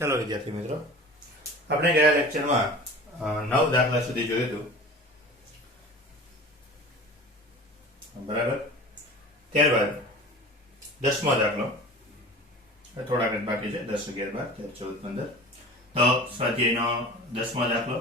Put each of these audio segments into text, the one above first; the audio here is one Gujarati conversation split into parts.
चलो विद्यार्थी मित्रों, આપણે ગયા લેક્ચરમાં 9 દાખલા સુધી જોયું હતું, બરાબર. ત્યારબાદ 10મો દાખલો થોડાક જ બાકી છે, 10, 11, 12, 13, 14, 15. તો સ્વાધ્યાયનો 10મો દાખલો,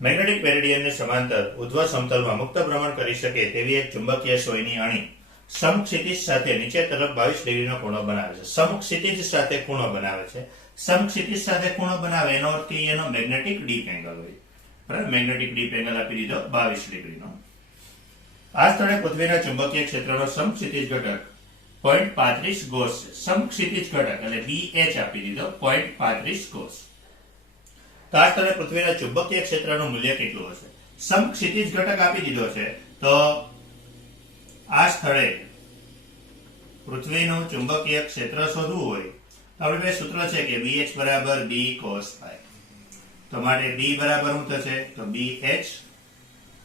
મેગ્નેટિક મેરિડિયનને સમાંતર ઉર્ધ્વ સમતલમાં મુક્ત ભ્રમણ કરી શકે તેવી એક ચુંબકીય સોયની અણી સમક્ષિતિજ સાથે નીચે તરફ 22 ડિગ્રીનો ખૂણો બનાવે છે. સમક્ષિતિજ સાથે ખૂણો બનાવે છે. સમક્ષિતિજ સાથે ખૂણો બનાવે એનો અર્થ કે એનો મેગ્નેટિક ડીપ એંગલ હોય, બરાબર. મેગ્નેટિક ડીપ એંગલ આપી દીધો 22 ડિગ્રીનો. આ સ્થળે પૃથ્વીના ચુંબકીય ક્ષેત્રનો સમક્ષિતિજ ઘટક 0.35 ગોસ છે. સમક્ષિતિજ ઘટક એટલે BH આપી દીધો 0.35 ગોસ. તો આ સ્થળે પૃથ્વીના ચુંબકીય ક્ષેત્રનું મૂલ્ય કેટલું હશે? સમક્ષિતિજ ઘટક આપી દીધો છે, તો આ સ્થળે પૃથ્વીનું ચુંબકીય ક્ષેત્ર શોધવું હોય તો આપણે બે સૂત્ર છે કે BH બરાબર B cos phi. તો માટે B બરાબર શું થશે? તો BH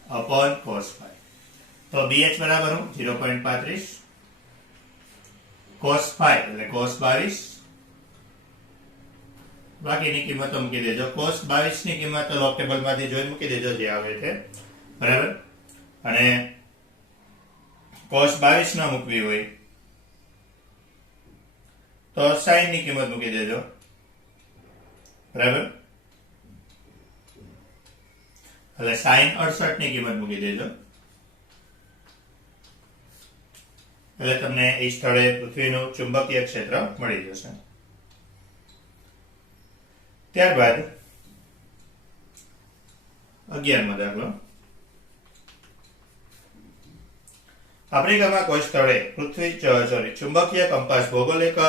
upon cos phi. તો BH બરાબર શું? 0.35 cos phi એટલે cos 22. બાકીની કિંમતો મૂકી દેજો. cos 22 ની કિંમત લોગ ટેબલમાંથી જોઈને મૂકી દેજો જે આવે છે, બરાબર. અને cos 22 ના મૂકવી હોય તો sin ની કિંમત મૂકી દેજો, બરાબર. એટલે sin 68 ની કિંમત મૂકી દેજો એટલે તમને એ સ્થળે પૃથ્વીનું ચુંબકીય ક્ષેત્ર મળી જશે. ત્યારબાદ 11મો દાખલો, આફ્રિકામાં કોઈ સ્થળે ચુંબકીય કંપાસ ભૌગોલિક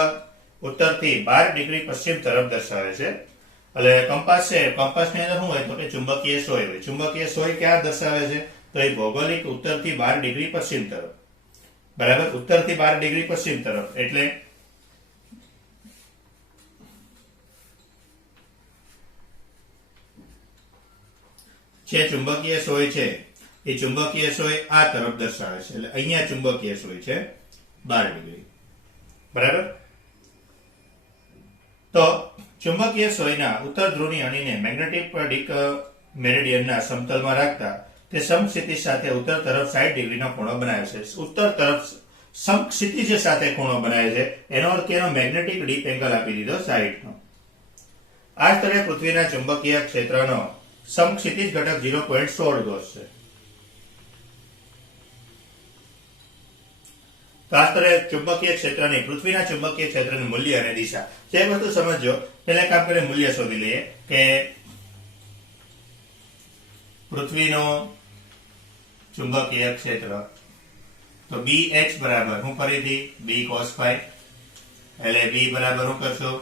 ઉત્તરથી 12 ડિગ્રી પશ્ચિમ તરફ દર્શાવે છે. એટલે કંપાસ છે, કંપાસની અંદર શું હોય તો કે ચુંબકીય સોય હોય. ચુંબકીય સોય ક્યાં દર્શાવે છે? તો એ ભૌગોલિક ઉત્તરથી 12 ડિગ્રી પશ્ચિમ તરફ, બરાબર. ઉત્તરથી 12 ડિગ્રી પશ્ચિમ તરફ એટલે જે ચુંબકીય સોય છે એ ચુંબકીય સોય આ તરફ દર્શાવે છે. એટલે અહીંયા ચુંબકીય સોય છે 12 ડિગ્રી, બરાબર. તો ચુંબકીય સોયના ઉત્તર ધ્રુવની અણીને મેગ્નેટિક મેરિડિયનના સમતલમાં રાખતા તે સમક્ષિતિજ સાથે ઉત્તર તરફ 60 ડિગ્રીનો ખૂણો બનાવે છે. ઉત્તર તરફ સમક્ષિતિજ સાથે ખૂણો બનાવે છે એનો અર્થ એનો મેગ્નેટિક ડીપ એંગલ આપી દીધો 60 નો. આ સ્થળે પૃથ્વીના ચુંબકીય ક્ષેત્રનો સમક્ષિતિજ ઘટક 0.16 ગોસ છે. તો આ સ્થળે ચુંબકીય ક્ષેત્રની પૃથ્વીના ચુંબકીય ક્ષેત્રનું મૂલ્ય અને દિશા જે વસ્તુ સમજો. પહેલા કામ કરીને મૂલ્ય શોધી લઈએ કે પૃથ્વીનું ચુંબકીય ક્ષેત્ર તો BH બરાબર હું ફરીથી B cos phi એટલે B બરાબર હું કરશો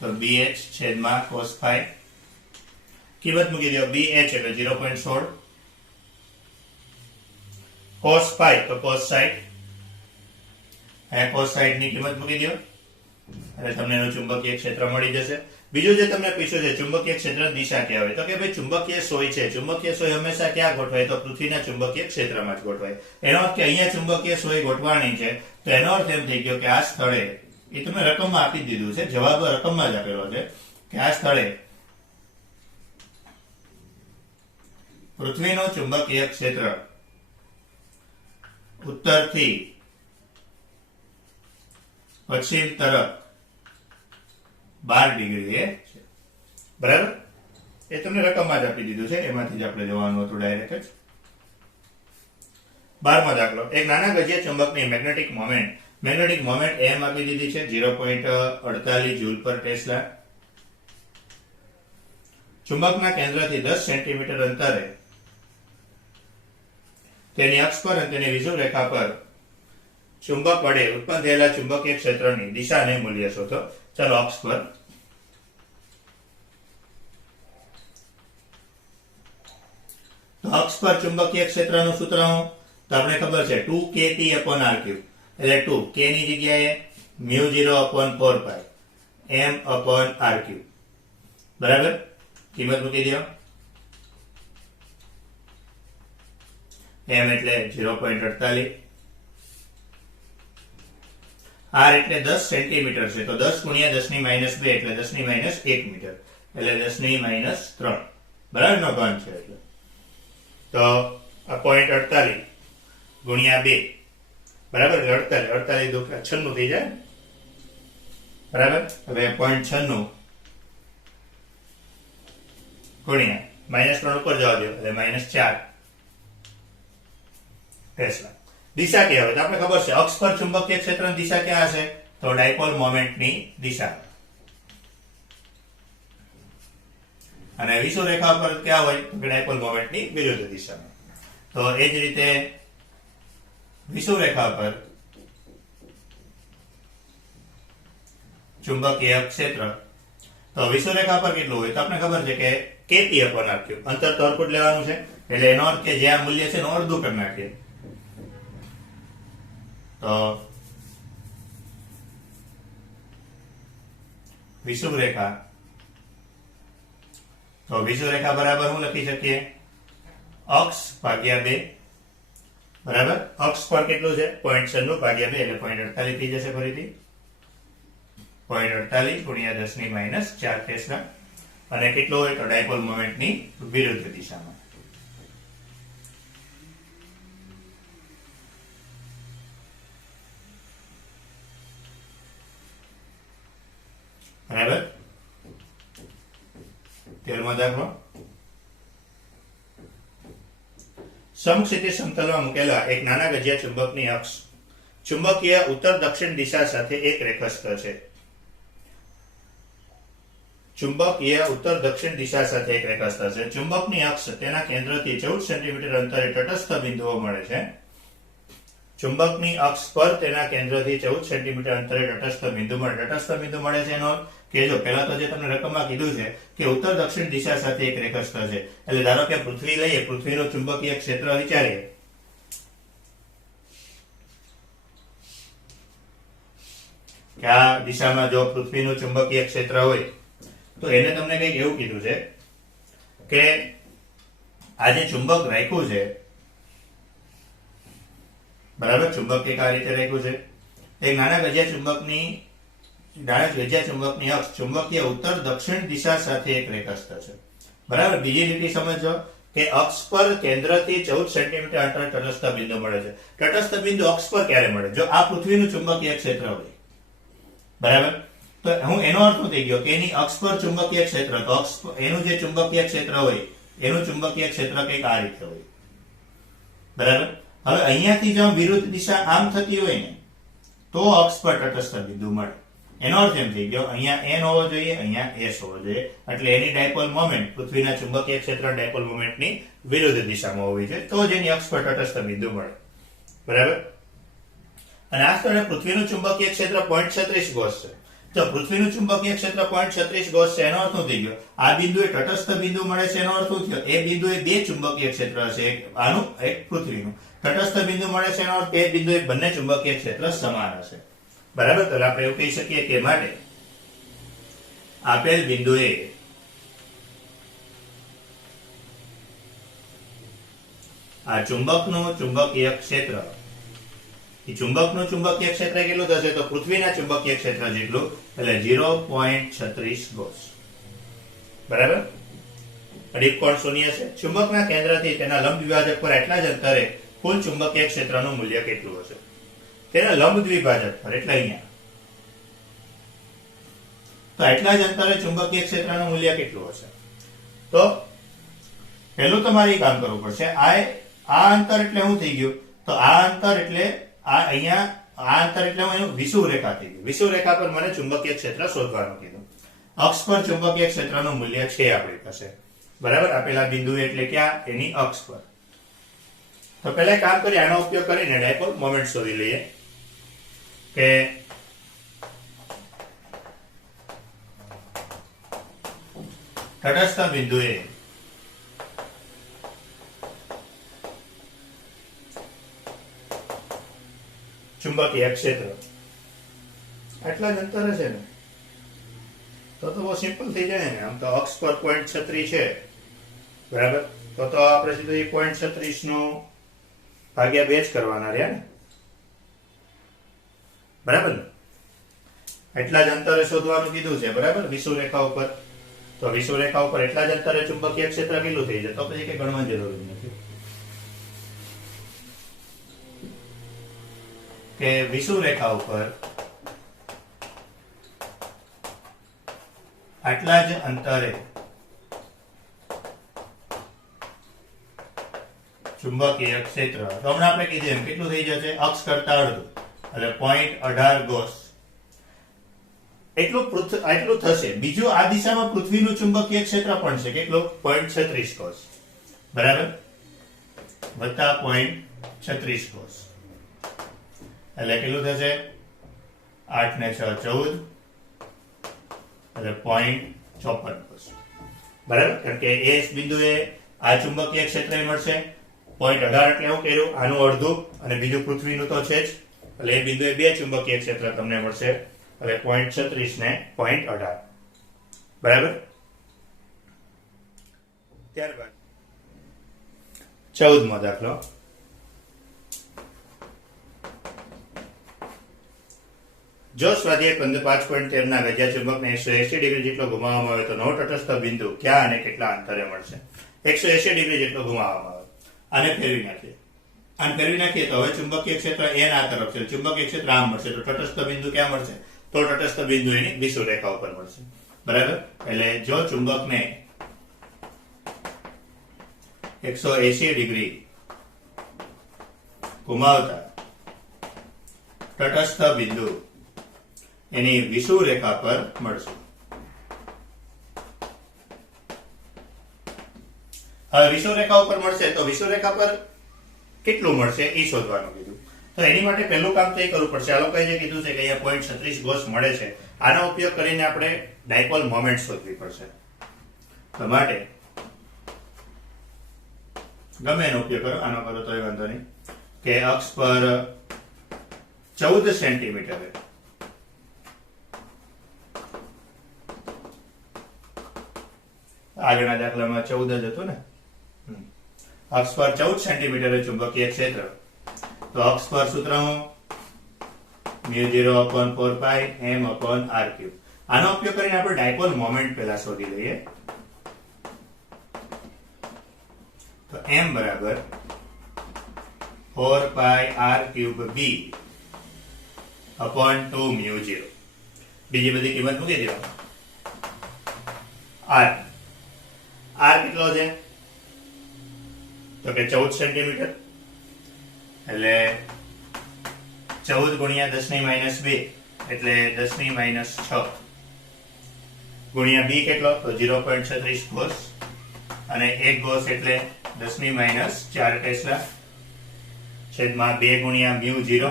તો BH છેદમાં cos phi. કિંમત મૂકી દો. BH એટલે 0.16, cos phi તો cos 60 અને cos 60 ની કિંમત મૂકી દો એટલે તમને એનું ચુંબકીય ક્ષેત્ર મળી જશે. બીજું જે તમને પૂછ્યું છે ચુંબકીય ક્ષેત્રની દિશા ક્યાં હોય તો કે ભાઈ ચુંબકીય સોય છે. ચુંબકીય સોય હંમેશા ક્યાં ગોઠવાય તો પૃથ્વીના ચુંબકીય ક્ષેત્રમાં જ ગોઠવાય. એનો અર્થ કે અહીંયા ચુંબકીય સોય ગોઠવાણી છે તો એનો અર્થ એમ થઈ ગયો કે આ સ્થળે એ તમે રકમમાં આપી દીધું છે, જવાબ રકમમાં જ આપેલો છે કે આ સ્થળે પૃથ્વીનું ચુંબકીય ક્ષેત્ર ઉત્તરથી પશ્ચિમ તરફ 12 ડિગ્રી છે, બરાબર. એ તમને રકમમાં જ આપી દીધું છે, એમાંથી જ આપણે જવાનું હતું ડાયરેક્ટ જ. 12મો દાખલો, એક નાના ગજ્ય ચુંબકની મેગ્નેટિક મોમેન્ટ m આપી દીધી છે 0.48 જૂલ પર ટેસ્લા. ચુંબકના કેન્દ્રથી 10 સેન્ટીમીટર અંતરે તેની અક્ષ પર અને તેની વિષુવવૃત્ત રેખા પર ચુંબક વડે ઉત્પન્ન થયેલા ચુંબકીય ક્ષેત્રની દિશા અને મૂલ્ય શોધો. ચાલો અક્ષ પર. તો અક્ષ પર ચુંબકીય ક્ષેત્રનું સૂત્ર શું તો આપણે ખબર છે 2kT/r3 એટલે 2 k ની જગ્યાએ μ0/4π m/r3, બરાબર. કિંમત મૂકી દો. m એટલે 0.48 આર એટલે 10 સેન્ટીમીટર છે, તો 10 ગુણ્યા 10 ની માઇનસ 2 એટલે 10 ની માઇનસ 1 મીટર, એટલે 10 ની માઇનસ 3 બરાબર નો ઘન છે. એટલે તો આ 0.48 ગુણ્યા 2 બરાબર 48 દુ 96 થઈ જાય બરાબર. હવે 0.96 ગુણ્યા -3 ઉપર જવા દો એટલે -4 ટેસ્લા. દિશા ક્યાં હોય તો આપણે ખબર છે અક્ષ પર ચુંબકીય ક્ષેત્રની દિશા ક્યાં હશે તો ડાયપોલ મોમેન્ટની દિશા, અને વિષુવ રેખા પર ક્યાં હોય તો ડાયપોલ મોમેન્ટની વિરુદ્ધ દિશામાં. તો એ જ રીતે વિષુવ રેખા પર ચુંબકીય ક્ષેત્ર, તો વિષુવ રેખા પર કેટલું હોય તો આપણે ખબર છે કે kp upon r cube, અંતર તરફૂટ લેવાનું છે એટલે એનો અર્થ કે જે આ મૂલ્ય છે એનું અડધું કરી નાખીએ. તો વિષુવ રેખા, તો વિષુવ રેખા બરાબર હું લખી શકીએ અક્ષ ભાગ્યા 2 બરાબર. અક્ષ પર કેટલું છે 0.96 ભાગ્યા 2 એટલે 0.48 થઈ જશે. ફરીથી 0.48 ગુણ્યા 10 ની માઇનસ 4 ટેસ્લા, અને કેટલું હોય તો ડાયપોલ મોમેન્ટની વિરુદ્ધ દિશામાં. બરાબર. 13મો દાખલો, સમક્ષિતિજ સમતલમાં મૂકેલા એક નાના ગજિયા ચુંબકની અક્ષ ચુંબકીય ઉત્તર દક્ષિણ દિશા સાથે એક રેખસ્થ છે. ચુંબકીય ઉત્તર દક્ષિણ દિશા સાથે એક રેખસ્થ છે. ચુંબકની અક્ષ તેના કેન્દ્રથી 14 સેન્ટીમીટર અંતરે તટસ્થ બિંદુઓ મળે છે. ચુંબકની અક્ષ પર તેના કેન્દ્રથી 14 સેન્ટીમીટર અંતરે તટસ્થ બિંદુ મળે. તટસ્થ બિંદુ મળે છે એનો કે જો પહેલા તો જે તમને રકમમાં કીધું છે કે ઉત્તર દક્ષિણ દિશા સાથે એક રેખસ્થ છે, એટલે ધારો કે પૃથ્વી લઈએ, પૃથ્વીનું ચુંબકીય ક્ષેત્ર વિચારીએ કે આ દિશામાં જો પૃથ્વીનું ચુંબકીય ક્ષેત્ર હોય તો એને તમને કંઈક એવું કીધું છે કે આ જે ચુંબક રાખ્યું છે બરાબર, ચુંબક કંઈક આ રીતે રાખ્યું છે, એક નાના ગજિયા ચુંબકની અક્ષ ચુંબકીય ઉત્તર દક્ષિણ દિશા સાથે એક રેખસ્થ છે બરાબર. બીજી રીતે સમજો કે અક્ષ પર કેન્દ્રથી 14 સેન્ટીમીટર અંતરે તટસ્થ બિંદુ મળે છે. તટસ્થ બિંદુ અક્ષ પર ક્યારે મળે જો આ પૃથ્વીનું ચુંબકીય ક્ષેત્ર હોય બરાબર. તો હું એનો અર્થ શું થઈ ગયો કે એની અક્ષ પર ચુંબકીય ક્ષેત્ર, તો અક્ષ એનું જે ચુંબકીય ક્ષેત્ર હોય એનું ચુંબકીય ક્ષેત્ર કંઈક આ રીતે હોય બરાબર. હવે અહીંયાથી જો વિરુદ્ધ દિશા આમ થતી હોય ને તો અક્ષ પર તટસ્થ બિંદુ મળે. એનો અર્થ એમ થઈ ગયો અહીંયા n હોવો જોઈએ, અહીંયા s હોવો જોઈએ, એટલે એની ડાયપોલ મોમેન્ટ પૃથ્વીના ચુંબકીય ક્ષેત્ર ડાયપોલ મોમેન્ટની વિરુદ્ધ દિશામાં હોવી જોઈએ, તો જ એની અક્ષ પર તટસ્થ બિંદુ મળે બરાબર. અને આ સ્થળે પૃથ્વીનું ચુંબકીય ક્ષેત્ર 0.36 ગોસ છે. તો પૃથ્વીનું ચુંબકીય ક્ષેત્ર 0.36 ગોસ છે એનો અર્થ શું થઈ ગયો આ બિંદુએ તટસ્થ બિંદુ મળે છે એનો અર્થ શું થયો એ બિંદુએ બે ચુંબકીય ક્ષેત્ર હશે, એક આનું એક પૃથ્વીનું. તટસ્થ બિંદુ મળે છે એનો અર્થ એ બિંદુએ બંને ચુંબકીય ક્ષેત્ર સમાન હશે બરાબર. તો આપણે એવું કહી શકીએ કે માટે આપેલ બિંદુએ આ ચુંબકનું ચુંબકીય ક્ષેત્ર, એ ચુંબકનું ચુંબકીય ક્ષેત્ર કેટલું થશે તો પૃથ્વીના ચુંબકીય ક્ષેત્ર જેટલું, એટલે 0.36 ગોસ બરાબર. અડીક કોણ શૂન્ય છે. ચુંબકના કેન્દ્રથી તેના લંબ દ્વિભાજક પર એટલા જ અંતરે કુલ ચુંબકીય ક્ષેત્રનું મૂલ્ય કેટલું હશે તેના લંબ દ્વિભાજક પર, એટલે અહીંયા તો એટલા જ અંતરે ચુંબકીય ક્ષેત્રનું મૂલ્ય કેટલું હશે. તો પહેલું તમારે કામ કરવું પડશે, આ અંતર એટલે શું થઈ ગયું તો આ અંતર એટલે આ અહીંયા આ અંતર એટલે એનું વિષુવ રેખા થઈ ગયું. વિષુવ રેખા પર મને ચુંબકીય ક્ષેત્ર શોધવાનું કીધું. અક્ષ પર ચુંબકીય ક્ષેત્રનું મૂલ્ય છે આપણી પાસે બરાબર. આપેલા બિંદુ એટલે ક્યાં એની અક્ષ પર. તો પહેલા કામ કરીએ, આનો ઉપયોગ કરીને ડાયપોલ મોમેન્ટ શોધી લઈએ કે તટસ્થ બિંદુએ ચુંબકીય ક્ષેત્ર આટલા જ અંતર હશે ને તો બહુ સિમ્પલ થઈ જાય ને. આમ તો અક્ષ પર 0.36 છે બરાબર, તો આપણે સીધું 0.36 નું ભાગ્યા 2 જ કરવાના રહ્યા ને બરાબર ને. એટલા જ અંતરે શોધવાનું કીધું છે, બરાબર, વિષુવરેખા ઉપર. તો વિષુવરેખા ઉપર એટલા જ અંતરે ચુંબકીય ક્ષેત્ર કેટલું થઈ જાય, તો પછી કઈ ગણવાની જરૂર નથી કે વિષુવરેખા ઉપર આટલા જ અંતરે ચુંબકીય ક્ષેત્ર. તો હમણાં આપણે કીધું એમ કેટલું થઈ જશે, અક્ષ કરતા અડધું, એટલે 0.18 ગોસ એટલું થશે. બીજું આ દિશામાં પૃથ્વીનું ચુંબકીય ક્ષેત્ર પણ છે, કેટલું, 0.36 ગોસ, બરાબર, વત્તા 0.36 ગોસ, એટલે કેટલું થશે, 8 ને 6 14, એટલે 0.54 ગોસ, બરાબર. કારણ કે એ બિંદુએ આ ચુંબકીય ક્ષેત્ર મળશે 0.18, એટલે એવું કર્યું, આનું અડધું અને બીજું પૃથ્વીનું તો છે જ, એટલે એ બિંદુએ બે ચુંબકીય ક્ષેત્ર તમને મળશે, એટલે 0.36 ને 0.18, બરાબર. ત્યારબાદ 14મો દાખલો. જો સ્વાધ્યાય 5.13 ના ગજ્યા ચુંબકને 180 ડિગ્રી જેટલો ઘુમાવવામાં આવે તો 9 તટસ્થ બિંદુ ક્યાં અને કેટલા અંતરે મળશે. 180 ડિગ્રી જેટલો ઘુમાવવામાં આવે, આને ફેરવી નાખીએ, તો હવે ચુંબકીય ક્ષેત્ર n આ તરફ છે, ચુંબકીય ક્ષેત્ર આમ મળશે, તો તટસ્થ બિંદુ ક્યાં મળશે, તો તટસ્થ બિંદુ એની વિષુવરેખા ઉપર મળશે, બરાબર. એટલે જો ચુંબકને 180 ડિગ્રી ઘુમાવતા તટસ્થ બિંદુ એની વિષુવરેખા પર મળશે. હવે વિષુવરેખા ઉપર મળશે તો વિષુવરેખા પર કેટલું મળશે એ શોધવાનું કીધું. તો એની માટે પહેલું કામ તો એ કરવું પડશે. આ લોકોએ જે કીધું છે કે અહીંયા 0.36 ગોસ મળે છે, આનો ઉપયોગ કરીને આપણે ડાયપોલ મોમેન્ટ શોધવી પડશે. તો માટે ગમે એનો ઉપયોગ કરો, આનો કરો તો વાંધો નહીં, કે અક્ષ પર 14 સેન્ટીમીટરે આગળના દાખલામાં 14 જ હતું ને, અક્ષ પર 14 સેન્ટીમીટરે ચુંબકીય ક્ષેત્ર, તો અક્ષ પર સૂત્ર હું μ0/4πm/r3. આનો ઉપયોગ કરીને આપણે ડાયપોલ મોમેન્ટ પહેલા શોધી લઈએ. તો m બરાબર 4πr3b/2 μ0. બીજી બધી કિંમત મૂકી દેવાની. r કેટલો છે, તો કે 14 સેન્ટીમીટર, એટલે 14 ગુણ્યા 10⁻², એટલે 10⁻6, ગુણ્યા b કેટલો, તો 0.36 ગોસ, અને 1 ગોસ એટલે 10⁻4 ટેસ્લા, છેદમાં 2 ગુણ્યા μ0,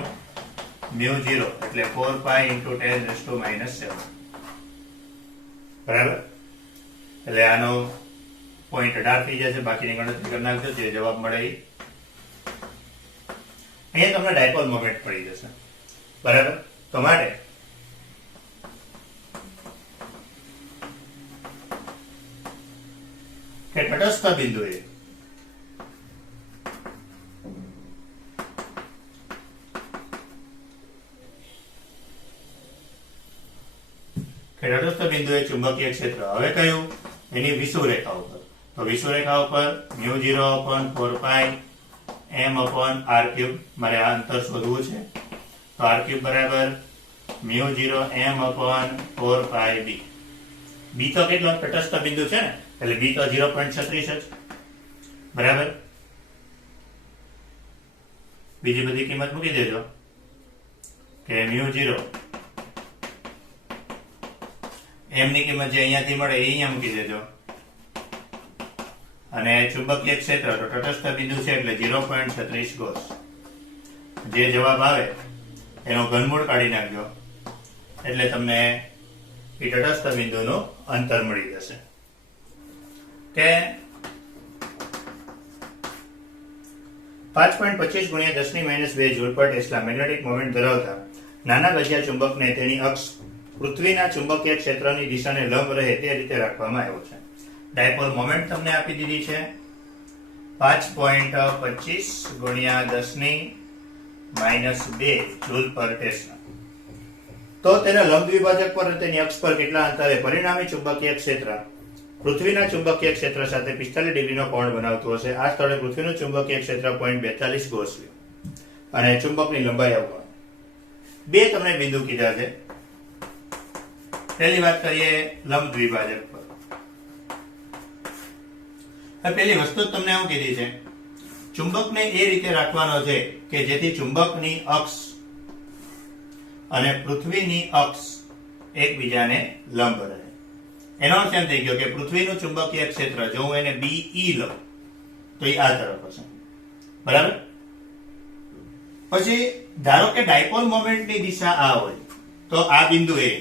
એટલે 4π × 10⁻7, બરાબર. એટલે આનો 0.18 થઈ જશે, બાકીની ગણતરી કરી નાખજો, જે જવાબ મળે એ. અહીંયા તમને ડાયપોલ મોમેન્ટ મળી જશે, બરાબર. તો માટે કે તટસ્થ બિંદુએ ચુંબકીય ક્ષેત્ર, હવે કયું, એની વિષુવરેખા ઉપર. તો વિષુવરેખા ઉપર μ0/4πm/r3, મારે આ અંતર શોધવું છે. તો r3 બરાબર μ0m/4πb. b તો કેટલો, તટસ્થ બિંદુ છે ને, એટલે b તો 0.36 જ, બરાબર. બીજી બધી કિંમત મૂકી દેજો, કે μ0 m ની કિંમત જે અહીંયાથી મળે એ અહીંયા મૂકી દેજો, અને ચુંબકીય ક્ષેત્ર તો તટસ્થ બિંદુ છે એટલે 0.36 ગોસ. જે જવાબ આવે એનો ઘનમૂળ કાઢી નાખજો, એટલે તમને એ તટસ્થ બિંદુનું અંતર મળી જશે. કે 5.25 ગુણ્યા 10⁻2 જૂલ પર ટેસ્લા મેગ્નેટિક મોમેન્ટ ધરાવતા નાના ગજિયા ચુંબકને તેની અક્ષ પૃથ્વીના ચુંબકીય ક્ષેત્રની દિશાને લંબ રહે તે રીતે રાખવામાં આવ્યો છે. ડાયપોલ મોમેન્ટ તમને આપી દીધી છે 5.25 ગુણ્યા 10⁻2 જૂલ પર ટેસ્લા, તો તેના લંબ દ્વિભાજક પર તેની અક્ષ પર કેટલા અંતરે પરિણામી ચુંબકીય ક્ષેત્ર પૃથ્વીના ચુંબકીય ક્ષેત્ર સાથે 45 ડિગ્રીનો કોણ બનાવતું હશે. આ સ્થળે પૃથ્વીનું ચુંબકીય ક્ષેત્ર 0.42 ગોસ લ્યો અને ચુંબકની લંબાઈ અવગણો. બે તમને બિંદુ કીધા છે. પહેલી વાત કરીએ લંબ દ્વિભાજક પર. હવે પહેલી વસ્તુ તમને હું કીધી છે, ચુંબકને એ રીતે રાખવાનો છે કે જેથી ચુંબકની અક્ષ અને પૃથ્વીની અક્ષ એકબીજાને લંબ રહે. એનો અર્થ એમ થઈ ગયો કે પૃથ્વીનું ચુંબકીય ક્ષેત્ર જો હું એને BE લઉં તો એ આ તરફ હશે, બરાબર. પછી ધારો કે ડાયપોલ મોમેન્ટની દિશા આ હોય તો આ બિંદુ એ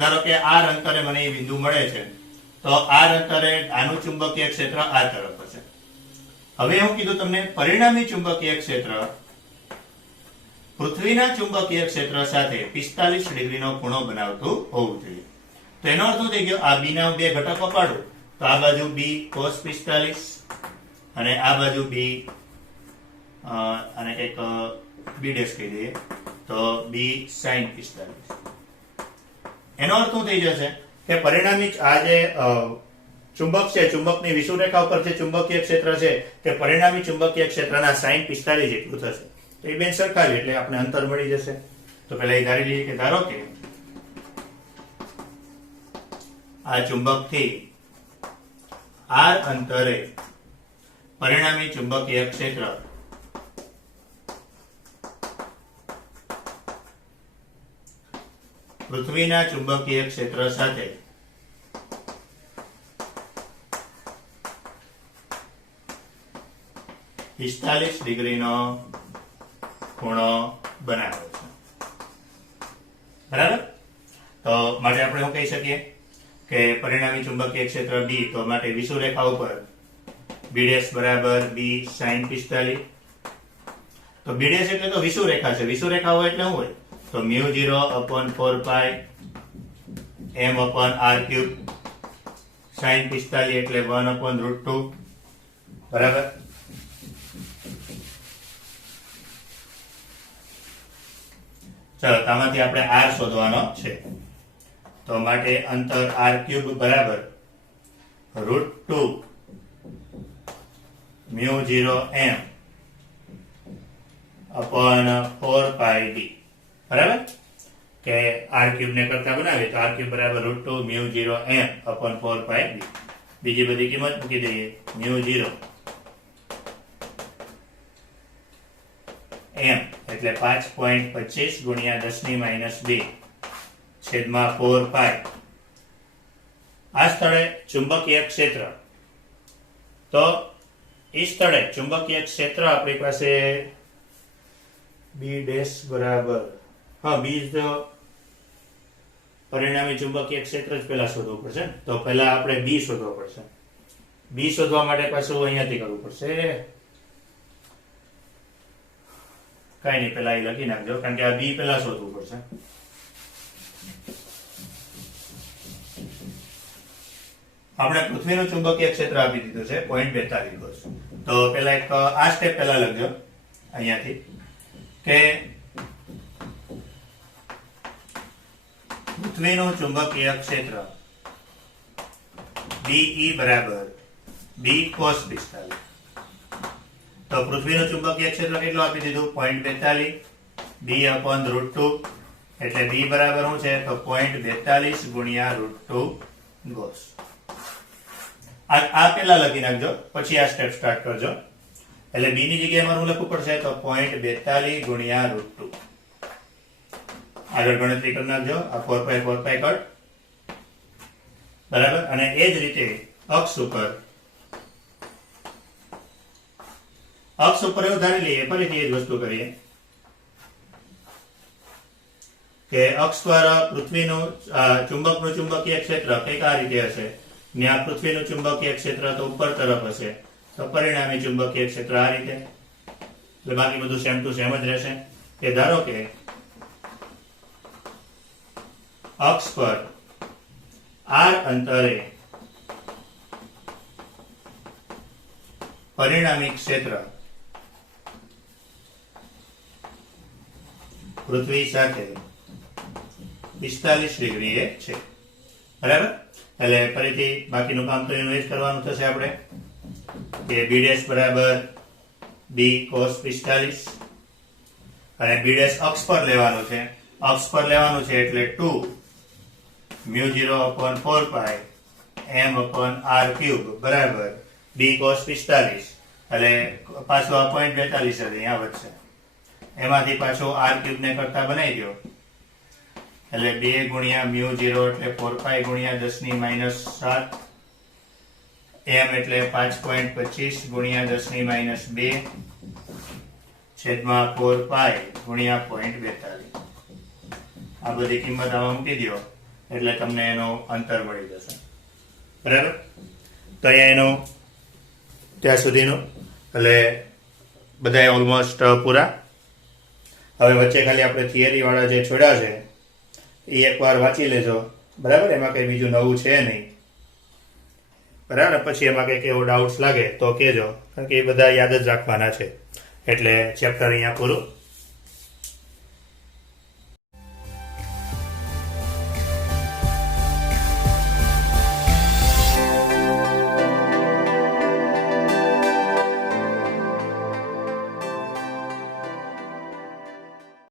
ધારો કે r અંતરે મને એ બિંદુ મળે છે, તો r અંતરે આનું ચુંબકીય ક્ષેત્ર આ તરફ હશે. હવે હું કીધું તમને પરિણામી ચુંબકીય ક્ષેત્ર પૃથ્વીના ચુંબકીય ક્ષેત્ર સાથે 45 ડિગ્રીનો ખૂણો બનાવતું હોવું જોઈએ. તો એનો અર્થ શું થઈ ગયો, આ b ના બે ઘટકો પાડું તો આ બાજુ b cos 45 અને આ બાજુ b અને એક b ડેશ કહી દઈએ તો b sin 45. એનો અર્થ શું થઈ જશે કે પરિણામી આ જે ચુંબક છે, ચુંબકની વિષુવરેખા ઉપર જે ચુંબકીય ક્ષેત્ર છે તે પરિણામી ચુંબકીય ક્ષેત્રના sin 45 જેટલું થશે. તો એ બેન સરખાવી એટલે આપણે અંતર મળી જશે. તો પહેલા એ ધારી લઈએ કે ધારો કે આ ચુંબકથી r અંતરે પરિણામી ચુંબકીય ક્ષેત્ર પૃથ્વીના ચુંબકીય ક્ષેત્ર સાથે 45 ડિગ્રીનો ખૂણો બનાવે છે, બરાબર. તો માટે આપણે શું કહી શકીએ કે પરિણામી ચુંબકીય ક્ષેત્ર B, તો માટે વિષુવરેખા ઉપર B' બરાબર B sin 45. તો B' એટલે તો વિષુવરેખા છે. વિષુવરેખા હોય એટલે શું હોય તો μ0/4π m/r³ sin 45 એટલે 1/√2, બરાબર. ચલો આમાંથી આપણે r શોધવાનો છે. તો માટે અંતર r³ બરાબર √2 μ0m upon 4πd, બરાબર. કે r³ ને કરતા બનાવીએ તો r³ બરાબર √2 μ0m upon 4πd. બીજી બધી કિંમત મૂકી દઈએ μ0 m એટલે 5.25 ગુણ્યા 10⁻²/4π. આ સ્થળે ચુંબકીય ક્ષેત્ર, તો એ સ્થળે ચુંબકીય ક્ષેત્ર આપણી પાસે B' બરાબર, હા B જ પરિણામી ચુંબકીય ક્ષેત્ર જ પહેલા શોધવું પડશે. તો પહેલા આપણે B શોધવો પડશે. B શોધવા માટે પાછું અહીંયાથી કરવું પડશે. કઈ નહીં, પેલા એ લખી નાખજો કારણ કે આ B પેલા શોધવું પડશે. આપણે પૃથ્વીનું ચુંબકીય ક્ષેત્ર આપી દીધું છે 0.42 ગોસ. તો પેલા એક આ સ્ટેપ પેલા લખજો અહીંયાથી કે પૃથ્વીનું ચુંબકીય ક્ષેત્ર BE બરાબર B cos 45. તો પૃથ્વીનું ચુંબકીય ક્ષેત્ર કેટલું આપી દીધું 0.42 B/√2 એટલે B બરાબર શું છે તો 0.42 ગુણ્યા √2 ગોસ. આ પેલા લખી નાખજો, પછી આ સ્ટેપ સ્ટાર્ટ કરજો. એટલે B ની જગ્યાએ મારું લખવું પડશે તો 0.42 ગુણ્યા √2. આગળ ગણતરી કરી નાખજો. આ 4π કટ, બરાબર. અને એ જ રીતે અક્ષ ઉપર એવું ધારી લઈએ, ફરીથી એ જ વસ્તુ કરીએ કે અક્ષ પર પૃથ્વીનું ચુંબકનું ચુંબકીય ક્ષેત્ર કંઈક આ રીતે હશે. ત્યાં પૃથ્વીનું ચુંબકીય ક્ષેત્ર તો ઉપર તરફ હશે, તો પરિણામી ચુંબકીય ક્ષેત્ર આ રીતે. એટલે બાકી બધું સેમ ટુ સેમ જ રહેશે. કે ધારો કે અક્ષ પર r અંતરે પરિણામી ક્ષેત્ર પૃથ્વી સાથે 45 ડિગ્રી એ છે. બરાબર, એટલે ફરીથી બાકીનું કામ તો એનું એ જ કરવાનું થશે આપણે કે b' બરાબર b cos 45 અને b' અક્ષ પર લેવાનું છે. અક્ષ પર લેવાનું છે એટલે 2 μ0/4 પાઈ m/r³ બરાબર b cos 45 એટલે પાછો આ પોઈન્ટ 42 છે અહીંયા વધશે. એમાંથી પાછો r³ ને કરતા બનાવી દો એટલે 2 ગુણ્યા μ0 એટલે 4 પાઈ ગુણ્યા 10⁻⁷ m એટલે 5.25 ગુણ્યા 10⁻² છેદમાં 4 પાઈ ગુણ્યા 0.42. આ બધી કિંમત આમાં મૂકી દો એટલે તમને એનો અંતર મળી જશે. બરાબર, તો અહીંયા એનો ત્યાં સુધીનું એટલે બધા ઓલમોસ્ટ પૂરા. હવે વચ્ચે ખાલી આપણે થિયરી વાળા જે છોડ્યા છે એ એકવાર વાંચી લેજો. બરાબર, એમાં કંઈ બીજું નવું છે નહીં. બરાબર, પછી એમાં કંઈક એવો ડાઉટ્સ લાગે તો કહેજો, કારણ કે એ બધા યાદ જ રાખવાના છે. એટલે ચેપ્ટર અહીંયા પૂરું.